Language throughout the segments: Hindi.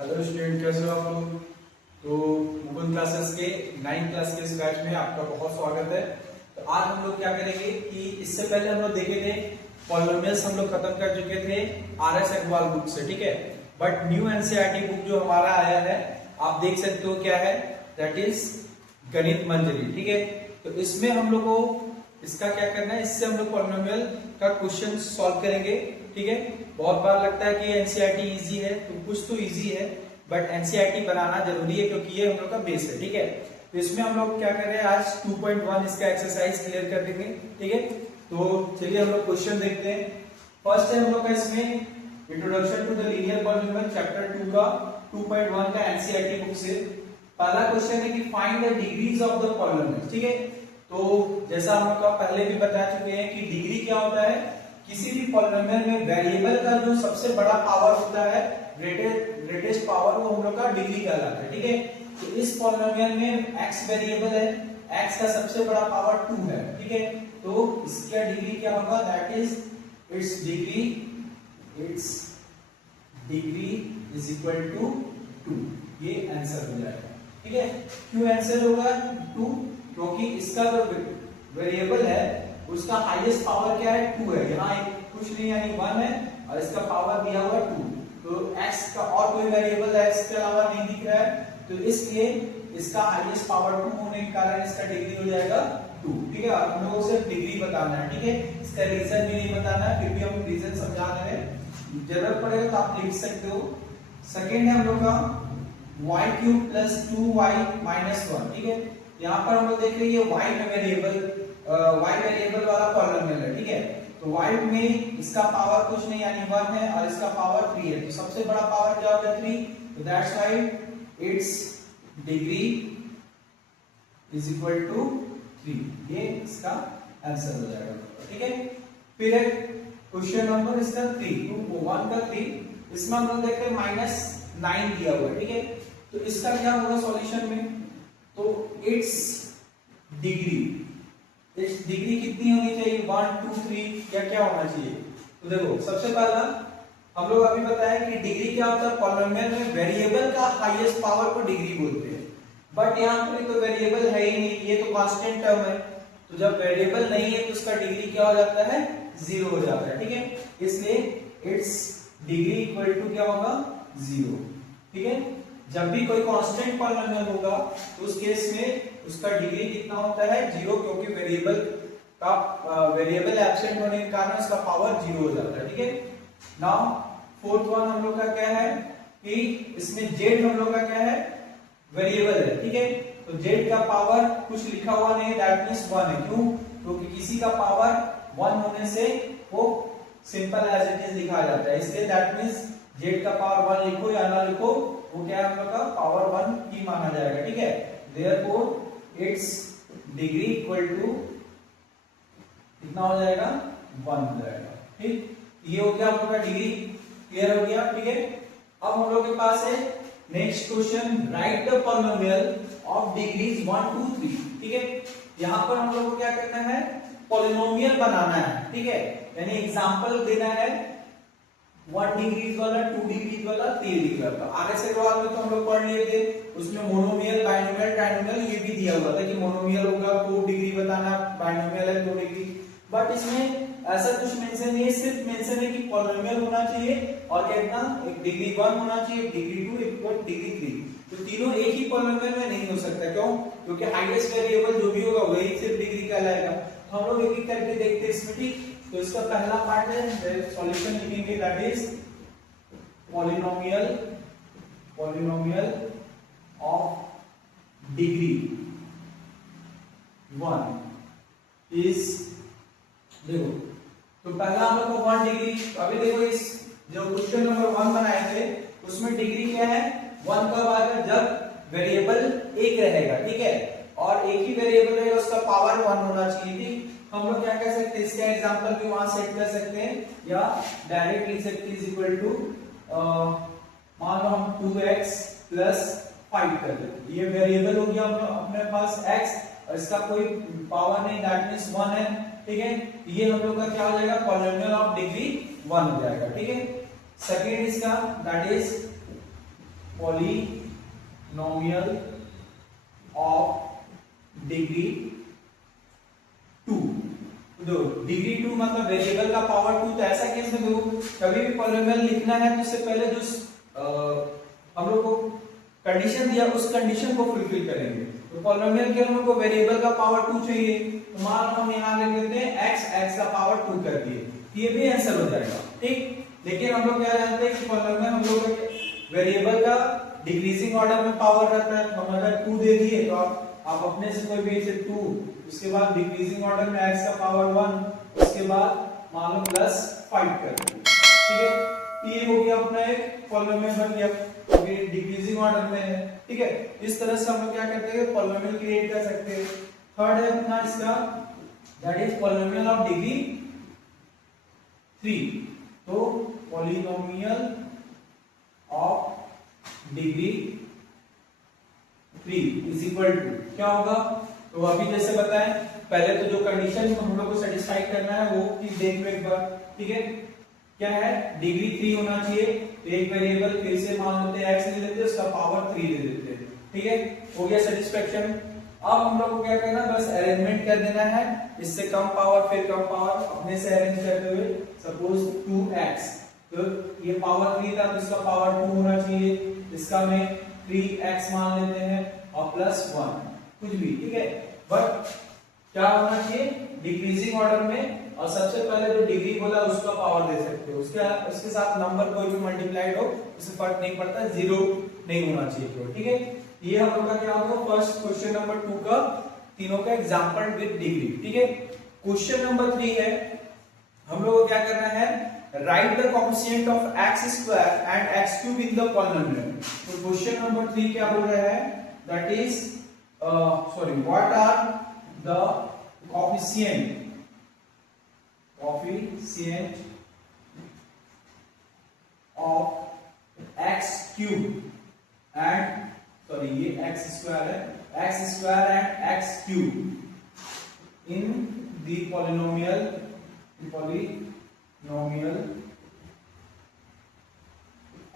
हेलो स्टूडेंट, कैसे हो आप लोग। तो मुकुंद क्लासेस के 9th क्लास के इस बैच में आपका बहुत स्वागत है। तो आज हम लोग क्या करेंगे कि इससे पहले हम लोग देखे थे पॉलिनोमियल्स, हम लोग खत्म कर चुके थे आर.एस. अग्रवाल बुक से, ठीक है। बट न्यू एनसीईआरटी बुक जो हमारा आया है, आप देख सकते हो क्या है, दैट इज गणित मंजरी, ठीक है। तो इसमें हम लोग को इसका क्या करना है, इससे हम लोग पॉलिनोमियल का क्वेश्चन सॉल्व करेंगे, ठीक है। बहुत बार लगता है कि एनसीईआरटी इजी है, तो कुछ तो इजी है, बट एनसीईआरटी बनाना जरूरी है क्योंकि ये हम लोग का बेस है, ठीक है। तो इसमें हम लोग क्या कर रहे हैं, आज 2.1 इसका एक्सरसाइज क्लियर कर देंगे, ठीक है। तो चलिए हम लोग क्वेश्चन देखते हैं। फर्स्ट है हम लोग का इसमें introduction to the linear polynomial chapter 2 का 2.1 का एनसीईआरटी बुक से पहला क्वेश्चन है कि find the degrees of the polynomial, ठीक है। तो जैसा हम लोग पहले भी बता चुके हैं कि डिग्री क्या होता है, किसी भी पॉलिनोमियल में वेरिएबल का जो सबसे बड़ा पावर होता है, ग्रेटेस्ट पावर, वो हम लोग का डिग्री कहलाता है, ठीक है। तो इस पॉलिनोमियल में x वेरिएबल है, x का सबसे बड़ा पावर 2 है, ठीक है। तो इसका डिग्री क्या होगा, that is its degree is equal to 2। ये आंसर हो जाएगा, ठीक है। क्यों आंसर होगा 2, क्योंकि इसका जो वेरिएबल है उसका हाईएस्ट पावर क्या है, 2 है। यहाँ एक कुछ नहीं यानी 1 है और इसका पावर दिया हुआ 2। तो x का और कोई वेरिएबल x के अलावा नहीं दिख रहा है, तो इसलिए इसका हाईएस्ट पावर 2 होने के कारण इसका डिग्री हो जाएगा 2, ठीक है। हम लोगों को सिर्फ डिग्री बताना है, ठीक है। इसका रीजन भी नहीं बताना है, फिर भी हम रीजन समझा रहे हैं, जरूरत पड़ेगा तो आप लिख सकते हो। सेकेंड है हम लोग का y³ + 2y - 1, ठीक है। यहाँ पर हम लोग देख रहे हैं ये y वेरिएबल वाला पॉलिनोमियल है, ठीक है। तो y में इसका पावर कुछ नहीं यानी 1 है और इसका पावर 3 है, तो सबसे बड़ा पावर क्या होगा 3, तो that's why its degree is equal to 3। ये इसका आंसर हो जाएगा, ठीक है। फिर है क्वेश्चन नंबर इसका 1 का 3, इसमें हम लोग देख रहे हैं -9 दिया हुआ है, ठीक है। तो इसका क्या होगा सॉल्यूशन में, तो इट्स डिग्री कितनी होनी चाहिए, 1 2 3 या क्या होना चाहिए। तो देखो सबसे पहला हम लोग अभी बताया कि डिग्री क्या होता है, पॉलिनोमियल में वेरिएबल का हाईएस्ट पावर को डिग्री बोलते हैं। बट यहाँ पर तो वेरिएबल है ही नहीं, ये तो कांस्टेंट टर्म है। तो जब वेरिएबल नहीं है तो उसका डिग्री क्या हो जाता है, 0 हो जाता है, ठीक है। इसलिए इट्स डिग्री इक्वल टू क्या होगा, 0, ठीक है। जब भी कोई कांस्टेंट पॉलिनोमियल होगा तो उस केस में उसका डिग्री कितना होता है, 0, क्योंकि वेरिएबल एब्सेंट होने के कारण उसका पावर 0 हो जाता है, ठीक है। नाउ फोर्थ वन हम लोग का क्या है कि इसमें z हम लोग का क्या है, वेरिएबल है, ठीक है। तो z का पावर कुछ लिखा हुआ नहीं, दैट मींस 1 है। क्यों, क्योंकि किसी का पावर 1 होने से वो सिंपल एज इट इज लिखा जाता है, इसलिए दैट मींस z का पावर 1 लिखो या ना लिखो, वो क्या है हम लोग का पावर 1 ही माना जाएगा, ठीक है। Therefore its degree equal to कितना हो जाएगा, 1 हो जाएगा, ठीक। ये हो गया हम लोग का डिग्री, क्लियर हो गया, ठीक है। अब हम लोग के पास है next question, right the polynomial of degrees 1 2 3, ठीक है। यहाँ पर हम लोग को क्या करना है, पॉलिनोमियल बनाना है, ठीक है। यानी एग्जांपल देना है 1 डिग्रीज वाला, 2 डिग्रीज वाला, 3 डिग्री वाला। आगे से सवाल में तो हम लोग पढ़ लिए थे, उसमें मोनोमियल, बाइनोमियल, ट्राइनोमियल ये भी दिया हुआ था कि मोनोमियल होगा 2 डिग्री बताना, बाइनोमियल है 2 डिग्री। बट इसमें ऐसा कुछ मेंशन नहीं है, सिर्फ मेंशन है कि पॉलिनोमियल होना चाहिए और कितना, एक डिग्री 1 होना चाहिए, डिग्री 2, एक डिग्री 3। तो तीनों एक ही पॉलिनोमियल में नहीं हो सकता, क्यों, क्योंकि हाईएस्ट वेरिएबल जो भी होगा वही सिर्फ डिग्री कहलाएगा। तो हम लोग एक एक करके देखते हैं इसमें, ठीक। तो इसका पहला पार्ट है सॉल्यूशन लिखेंगे, that is polynomial of degree 1 is, देखो तो पहला हम लोग को 1 डिग्री, अभी देखो इस जो क्वेश्चन नंबर 1 बनाए थे उसमें डिग्री क्या है, 1 कब आएगा, जब वेरिएबल एक रहेगा, ठीक है, और एक ही वेरिएबल रहेगा, उसका पावर 1 होना चाहिए, ठीक। हम लोग क्या कह सकते हैं, इसका एग्जांपल भी वहां सेट कर सकते हैं या डायरेक्ट लिख सकते हैं, इज इक्वल टू मान लो हम 2x + 5 कर देते, ये वेरिएबल हो गया अपने पास x और इसका कोई पावर नहीं, दैट मींस 1 है, ठीक है। ये हम लोग का क्या हो जाएगा, पॉलिनोमियल ऑफ डिग्री 1 हो जाएगा, ठीक है। सेकेंड इसका that is polynomial of degree 2। दो डिग्री 2 मतलब वेरिएबल का पावर 2। तो ऐसा केस में देखो कभी भी पॉलिनोमियल लिखना है तो उससे पहले जो हम लोग को कंडीशन दिया उस कंडीशन को फुलफिल करेंगे। तो पॉलिनोमियल के हम लोग को वेरिएबल का पावर 2 चाहिए, तो मान लो हम यहां ले लेते हैं x का पावर 2 कर दिए, ये भी आंसर हो जाएगा, ठीक। लेकिन हम लोग क्या जानते हैं कि पॉलिनोमियल हम लोग वेरिएबल का डिक्रीजिंग ऑर्डर में पावर रहता है। हम अगर 2 दे दिए तो आप अपने से कोई भी से 2, उसके बाद डिक्रीजिंग ऑर्डर में x का पावर 1, उसके बाद मान लो प्लस 5 कर दिए, ठीक है। ये हो गया अपना एक पॉलिनोमियल बन गया, अभी डिक्रीजिंग ऑर्डर में है, ठीक है। इस तरह से हम लोग क्या करते हैं पॉलिनोमियल क्रिएट कर सकते हैं। थर्ड है अपना इसका that is polynomial of degree 3। तो polynomial of degree 3 is equal to क्या होगा। तो अभी जैसे बताएं पहले तो जो कंडीशन हम लोग को सेटिस्फाई करना है वो चीज देख लो एक बार, ठीक है। क्या है डिग्री 3 होना चाहिए, तो एक वेरिएबल फिर से मान लेते हैं x ले लेते हैं, उसका पावर 3 दे देते हैं, ठीक है। हो गया सेटिस्फेक्शन। अब हम लोग को क्या करना है बस अरेंजमेंट कर देना है, इससे कम पावर फिर कम पावर अपने से अरेंज करते हुए। सपोज 2x, तो ये पावर 3 था तो इसका पावर 2 होना चाहिए, इसका में 3x मान लेते हैं और प्लस 1 कुछ भी, ठीक है। बट क्या होना चाहिए डिक्रीजिंग ऑर्डर में, और सबसे पहले जो डिग्री बोला उसका पावर दे सकते हो, उसके साथ नंबर कोई भी मल्टीप्लाइड हो उससे फर्क नहीं पड़ता, जीरो नहीं होना चाहिए, ठीक है। ये हम लोग का क्या होगा फर्स्ट क्वेश्चन नंबर 2 का तीनों का एग्जांपल विद डिग्री, ठीक है। क्वेश्चन नंबर 3 है, हम लोग को क्या करना है write the coefficient of x² and x³ in the polynomial. तो क्वेश्चन नंबर 3 क्या बोल रहा है that is what are the coefficient of x³ and ये x² है, x² and x³ in the polynomial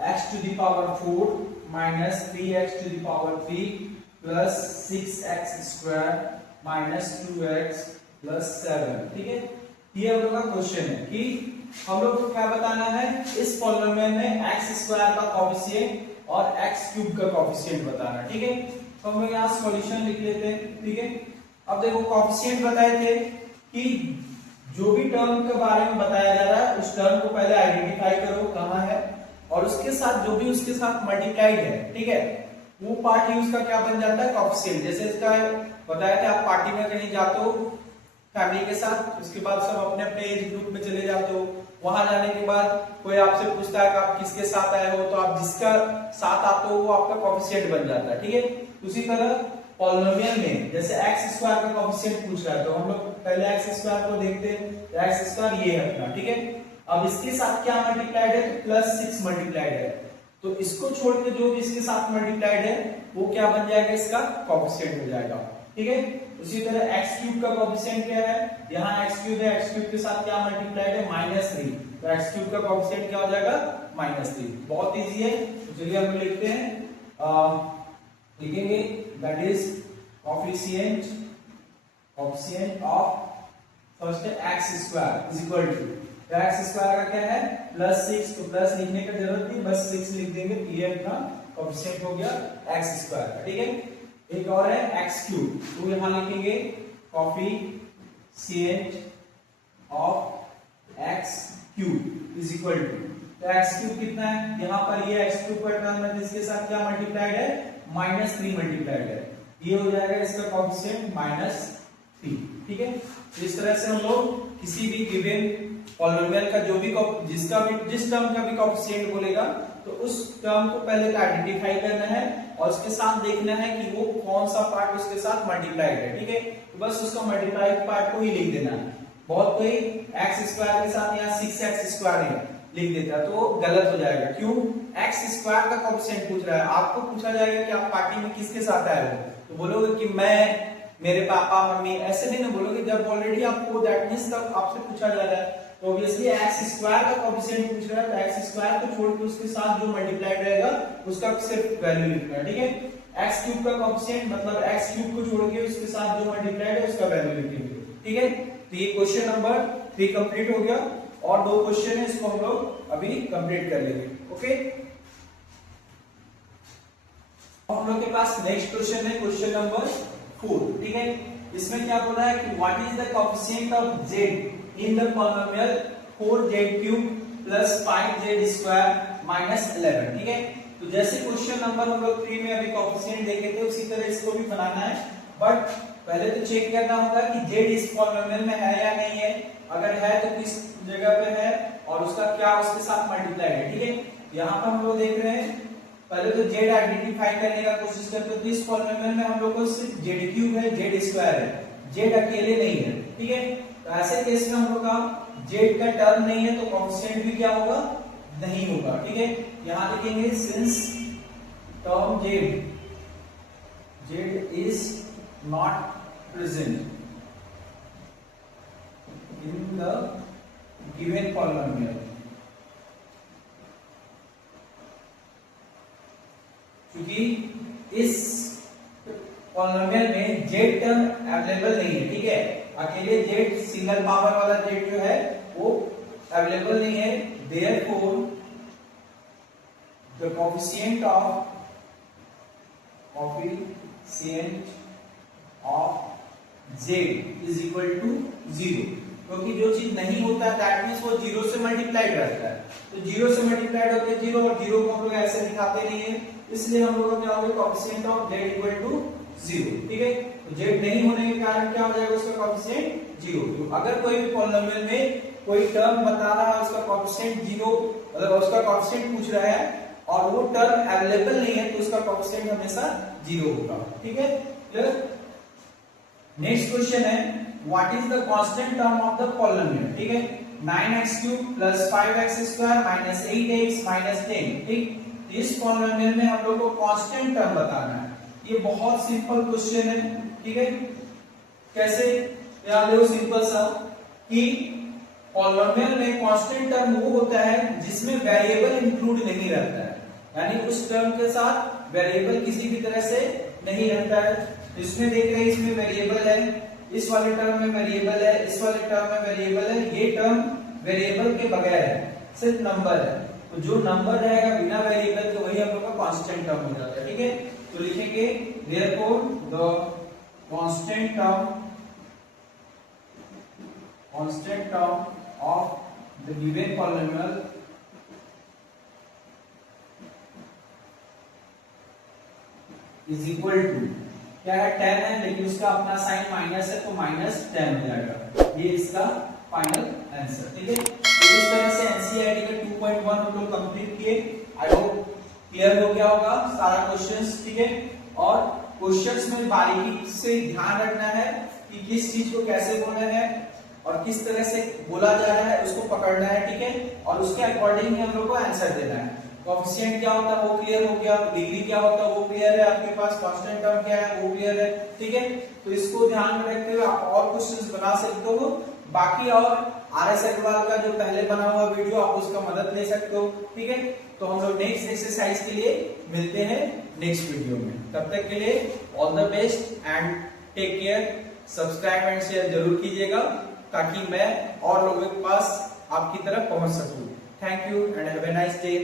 x to the power 4 minus 3x to the power 3 plus 6x² minus 2x plus 7, ठीक है। ये हम लोग का क्वेश्चन है कि हम लोग को क्या बताना है इस पॉलिनोमियल में x² का कोएफिशिएंट और x³ का कोएफिशिएंट बताना, ठीक है। तो हम लोग यहाँ सॉल्यूशन लिख लेते हैं, ठीक है। अब देखो कोएफिशिएंट बताए थे कि जो भी टर्म के बारे में बताया जा रहा है उस टर्म को पहले आइडेंटिफाई करो कहाँ है, और उसके साथ जो भी उसके साथ मल्टीप्लाइड है, ठीक है, वो पार्ट ही उसका क्या बन जाता है कोएफिशिएंट। जैसे इसका बताया था आप पार्टी में कहीं जाते हो फैमिली के साथ, उसके बाद सब अपने अपने एज ग्रुप में चले जाते हो, वहां जाने के बाद कोई आपसे पूछता है कि आप किसके साथ आए हो, तो आप जिसका साथ आते हो वो आपका कोएफिशिएंट बन जाता है, ठीक है। उसी तरह पॉलिनोमियल में जैसे x² का कोएफिशिएंट पूछ रहा है तो हम लोग पहले x² को देखते हैं, तो x² ये है अपना, ठीक है। अब इसके साथ क्या मल्टीप्लाइड है तो प्लस 6 मल्टीप्लाइड है, तो इसको छोड़ के जो भी इसके साथ मल्टीप्लाइड है वो क्या बन जाएगा इसका कोएफिशिएंट हो जाएगा, ठीक है। उसी तरह x³ का कोएफिशिएंट क्या है, यहाँ x³ है, x³ के साथ क्या मल्टीप्लाइड है -3, तो x³ का कोएफिशिएंट क्या हो जाएगा -3। बहुत इजी है, तो चलिए हम लिखते हैं, लिखेंगे that is coefficient of first x² is equal to, तो x² का क्या है +6, तो प्लस लिखने की जरूरत नहीं, बस 6 लिख देंगे, ये अपना कोएफिशिएंट हो गया x² का, ठीक है। एक और है x³, तो यहां लिखेंगे coefficient of x³ is equal to, तो x³ कितना है, यहां पर ये x³ का टर्म है जिसके साथ क्या मल्टीप्लाइड है -3 मल्टीप्लाइड है, ये हो जाएगा इसका कोएफिशिएंट -3, ठीक है। तो इस तरह से हम लोग किसी भी गिवन पॉलिनोमियल का जो भी जिस टर्म का भी कोएफिशिएंट बोलेगा तो उस टर्म को पहले तो आइडेंटिफाई करना है और उसके साथ देखना है कि वो कौन सा पार्ट उसके साथ मल्टीप्लाइड है, ठीक है। तो बस उसका मल्टीप्लाइड पार्ट को ही लिख देना है। बहुत कोई x² के साथ यहाँ 6x² लिख देता है तो गलत हो जाएगा, क्यों x² का कोएफिशिएंट पूछ रहा है, आपको पूछा जाएगा कि आप पार्टी में किसके साथ आए हो, तो बोलोगे कि मैं, मेरे पापा मम्मी, ऐसे नहीं ना बोलोगे। जब ऑलरेडी आपको दैट मींस तब आपसे पूछा जा रहा है तो ऑब्वियसली एक्स स्क्वायर का कोएफिशिएंट पूछ रहा है, तो एक्स स्क्वायर को छोड़ के उसके साथ जो मल्टीप्लाइड रहेगा उसका सिर्फ वैल्यू लिखना है, ठीक है। एक्स क्यूब का कोएफिशिएंट मतलब एक्स क्यूब को छोड़ के उसके साथ जो मल्टीप्लाइड है उसका वैल्यू लिखेंगे, ठीक है। तो ये क्वेश्चन नंबर 3 कंप्लीट हो गया और 2 क्वेश्चन है, इसको हम लोग अभी कंप्लीट कर लेंगे, ओके। हम लोग के पास नेक्स्ट क्वेश्चन है क्वेश्चन नंबर 4, ठीक है। इसमें क्या बोला है कि what is the coefficient of z in the polynomial 4z³ plus 5z² minus 11, ठीक है। तो जैसे क्वेश्चन नंबर हम लोग 3 में अभी कोएफिशिएंट देखे थे उसी तरह इसको भी बनाना है, बट पहले तो चेक करना होगा कि z इस पॉलिनोमियल में है या नहीं है, अगर है तो किस जगह पे है और उसका क्या उसके साथ मल्टीप्लाई है, ठीक है। यहाँ पर हम लोग देख रहे हैं, पहले तो z आइडेंटिफाई करने का कोशिश करते हैं, तो इस पॉलिनोमियल में हम लोग को सिर्फ z³ है, z² है, z अकेले नहीं है, ठीक है। तो ऐसे केस में हम लोग का z का टर्म नहीं है तो कोएफिशिएंट भी क्या होगा, नहीं होगा, ठीक है। यहां लिखेंगे since term z is not present in the given polynomial, क्योंकि इस पॉलिनोमियल में z टर्म अवेलेबल नहीं है, ठीक है। अकेले z सिंगल पावर वाला z जो है वो अवेलेबल नहीं है, therefore the coefficient of z is equal to 0, क्योंकि जो चीज नहीं होता है दैट मींस वो 0 से मल्टीप्लाइड रहता है, तो 0 से मल्टीप्लाइड होते हैं 0 और 0 को हम लोग ऐसे दिखाते नहीं है, इसलिए हम लोग क्या होगा coefficient of z equal to 0, ठीक है। तो z नहीं होने के कारण क्या हो जाएगा उसका कोएफिशिएंट 0। तो अगर कोई भी पॉलिनोमियल में कोई टर्म बता रहा है उसका कोएफिशिएंट 0 मतलब उसका कोएफिशिएंट पूछ रहा है और वो टर्म अवेलेबल नहीं है तो उसका कोएफिशिएंट हमेशा 0 होगा, ठीक है। क्लियर। नेक्स्ट क्वेश्चन है what is the constant term of the polynomial, ठीक है। 9x³ plus 5x² minus 8x minus 10, ठीक। इस पॉलिनोमियल में हम लोग को कांस्टेंट टर्म बताना है, ये बहुत सिंपल क्वेश्चन है, ठीक है। कैसे याद रखो, सिंपल सा कि पॉलिनोमियल में कांस्टेंट टर्म वो होता है जिसमें वेरिएबल इंक्लूड नहीं रहता है, यानी उस टर्म के साथ वेरिएबल किसी भी तरह से नहीं रहता है। इसमें देख रहे हैं इसमें वेरिएबल है, इस वाले टर्म में वेरिएबल है, इस वाले टर्म में वेरिएबल है, ये टर्म वेरिएबल के बगैर है, सिर्फ नंबर है। तो जो नंबर रहेगा बिना वेरिएबल के वही हम लोग का कांस्टेंट टर्म हो जाता है, ठीक है। तो लिखेंगे therefore the constant term of the given polynomial is equal to क्या है 10 है, लेकिन उसका अपना साइन माइनस है तो माइनस 10 हो जाएगा, ये इसका फाइनल आंसर, ठीक है। तो इस तरह से एनसीईआरटी का 2.1 हम लोग कंप्लीट किए। आई होप क्लियर हो गया होगा सारा क्वेश्चंस, ठीक है। और क्वेश्चंस में बारीकी से ध्यान रखना है कि किस चीज को कैसे बोलना है और किस तरह से बोला जा रहा है उसको पकड़ना है, ठीक है। और उसके अकॉर्डिंग ही हम लोग को आंसर देना है। कोएफिशिएंट क्या होता है वो क्लियर हो गया, डिग्री क्या होता है वो क्लियर है, आपके पास कांस्टेंट टर्म क्या है वो क्लियर है, ठीक है। तो इसको ध्यान में रखते हुए आप और क्वेश्चंस बना सकते हो। बाकी और आरएस अग्रवाल का जो पहले बना हुआ वीडियो आप उसका मदद ले सकते हो, ठीक है। तो हम लोग नेक्स्ट एक्सरसाइज के लिए मिलते हैं नेक्स्ट वीडियो में, तब तक के लिए all the best and take care. Subscribe and share जरूर कीजिएगा ताकि मैं और लोगों के पास आपकी तरफ पहुंच सकूं। Thank you and have a nice day.